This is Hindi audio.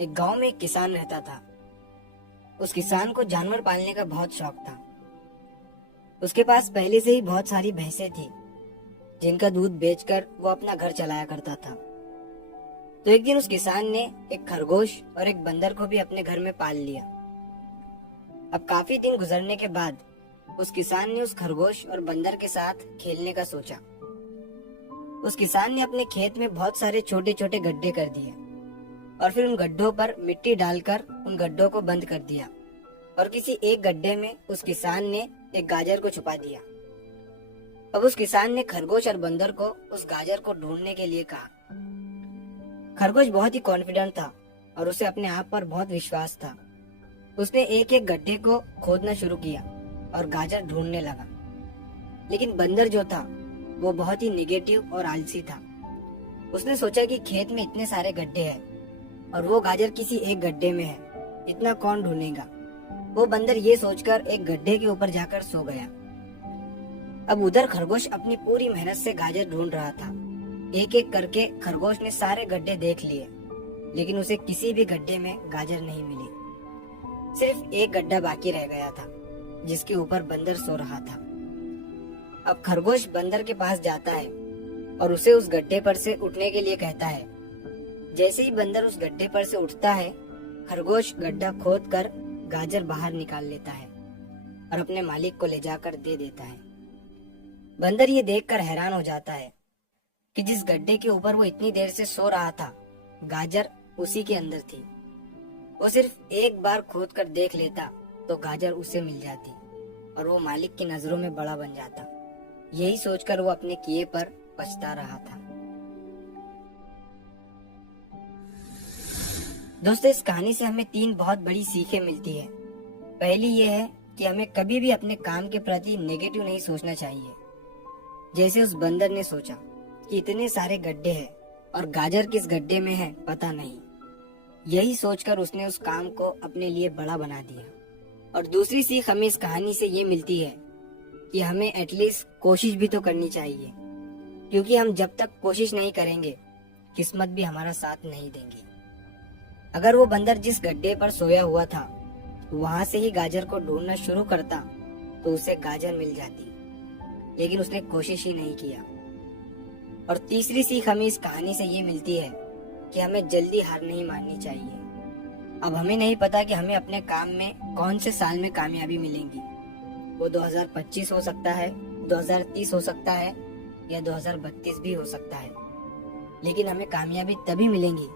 एक गांव में एक किसान रहता था। उस किसान को जानवर पालने का बहुत शौक था। उसके पास पहले से ही बहुत सारी भैंसें थी, जिनका दूध बेचकर वो अपना घर चलाया करता था। तो एक दिन उस किसान ने एक खरगोश और एक बंदर को भी अपने घर में पाल लिया। अब काफी दिन गुजरने के बाद उस किसान ने उस खरगोश और बंदर के साथ खेलने का सोचा। उस किसान ने अपने खेत में बहुत सारे छोटे छोटे गड्ढे कर दिए और फिर उन गड्ढों पर मिट्टी डालकर उन गड्ढों को बंद कर दिया और किसी एक गड्ढे में उस किसान ने एक गाजर को छुपा दिया। अब उस किसान ने खरगोश और बंदर को उस गाजर को ढूंढने के लिए कहा। खरगोश बहुत ही कॉन्फिडेंट था और उसे अपने आप पर बहुत विश्वास था। उसने एक एक गड्ढे को खोदना शुरू किया और गाजर ढूंढने लगा। लेकिन बंदर जो था वो बहुत ही नेगेटिव और आलसी था। उसने सोचा कि खेत में इतने सारे गड्ढे हैं और वो गाजर किसी एक गड्ढे में है, इतना कौन ढूंढेगा। वो बंदर ये सोचकर एक गड्ढे के ऊपर जाकर सो गया। अब उधर खरगोश अपनी पूरी मेहनत से गाजर ढूंढ रहा था। एक एक करके खरगोश ने सारे गड्ढे देख लिए, लेकिन उसे किसी भी गड्ढे में गाजर नहीं मिली। सिर्फ एक गड्ढा बाकी रह गया था, जिसके ऊपर बंदर सो रहा था। अब खरगोश बंदर के पास जाता है और उसे उस गड्ढे पर से उठने के लिए कहता है। जैसे ही बंदर उस गड्ढे पर से उठता है, खरगोश गड्ढा खोद कर गाजर बाहर निकाल लेता है और अपने मालिक को ले जाकर दे देता है। बंदर ये देखकर हैरान हो जाता है कि जिस गड्ढे के ऊपर वो इतनी देर से सो रहा था, गाजर उसी के अंदर थी। वो सिर्फ एक बार खोद कर देख लेता तो गाजर उसे मिल जाती और वो मालिक की नजरों में बड़ा बन जाता। यही सोचकर वो अपने किए पर पछता रहा था। दोस्तों, इस कहानी से हमें 3 बहुत बड़ी सीखें मिलती है। पहली ये है कि हमें कभी भी अपने काम के प्रति नेगेटिव नहीं सोचना चाहिए। जैसे उस बंदर ने सोचा कि इतने सारे गड्ढे हैं और गाजर किस गड्ढे में है पता नहीं। यही सोचकर उसने उस काम को अपने लिए बड़ा बना दिया। और दूसरी सीख हमें इस कहानी से ये मिलती है कि हमें एटलीस्ट कोशिश भी तो करनी चाहिए, क्योंकि हम जब तक कोशिश नहीं करेंगे, किस्मत भी हमारा साथ नहीं देंगी। अगर वो बंदर जिस गड्ढे पर सोया हुआ था वहां से ही गाजर को ढूंढना शुरू करता तो उसे गाजर मिल जाती, लेकिन उसने कोशिश ही नहीं किया। और तीसरी सीख हमें इस कहानी से ये मिलती है कि हमें जल्दी हार नहीं माननी चाहिए। अब हमें नहीं पता कि हमें अपने काम में कौन से साल में कामयाबी मिलेंगी। वो 2025 हो सकता है, 2030 हो सकता है या 2032 भी हो सकता है, लेकिन हमें कामयाबी तभी मिलेंगी